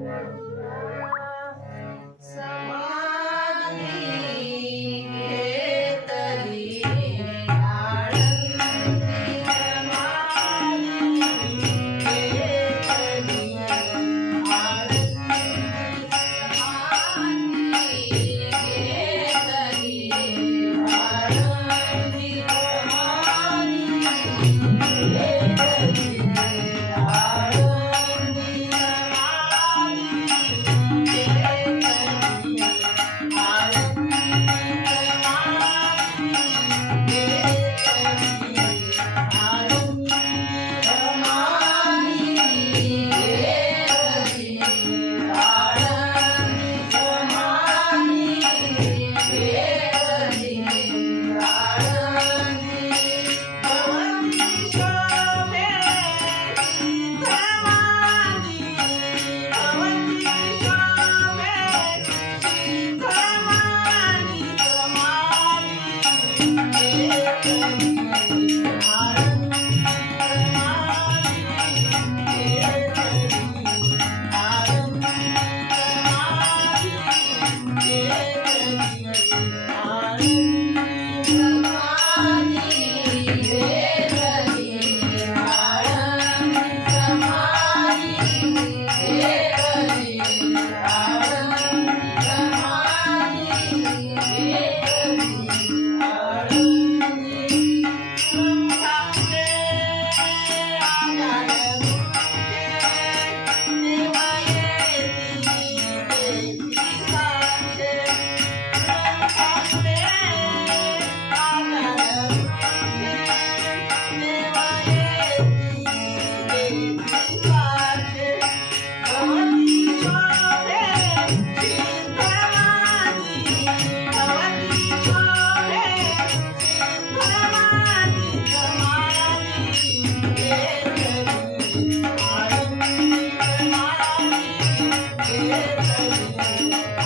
Yeah. Müzik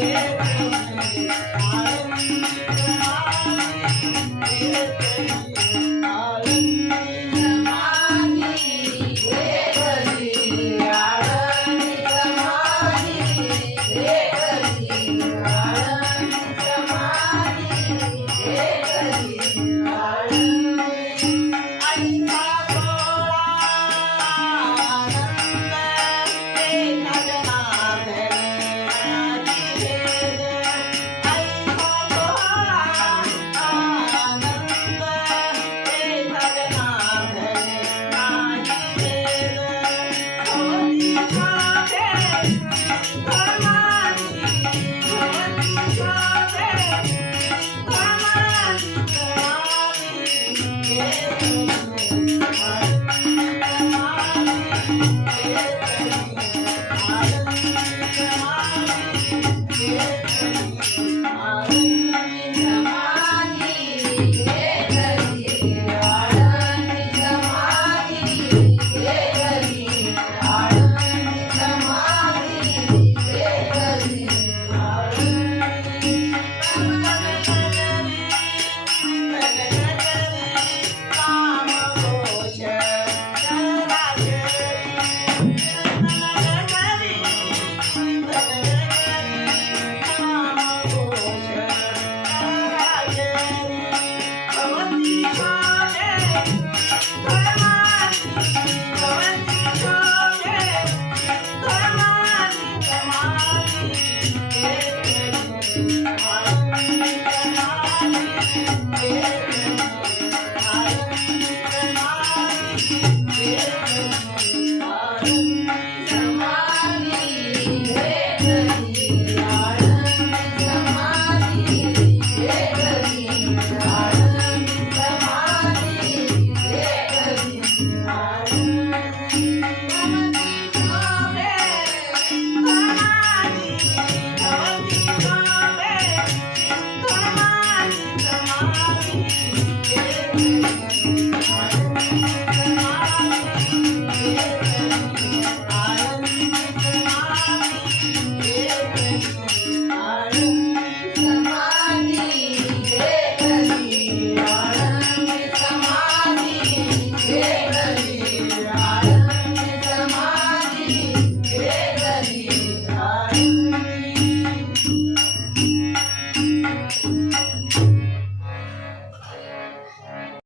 Deus.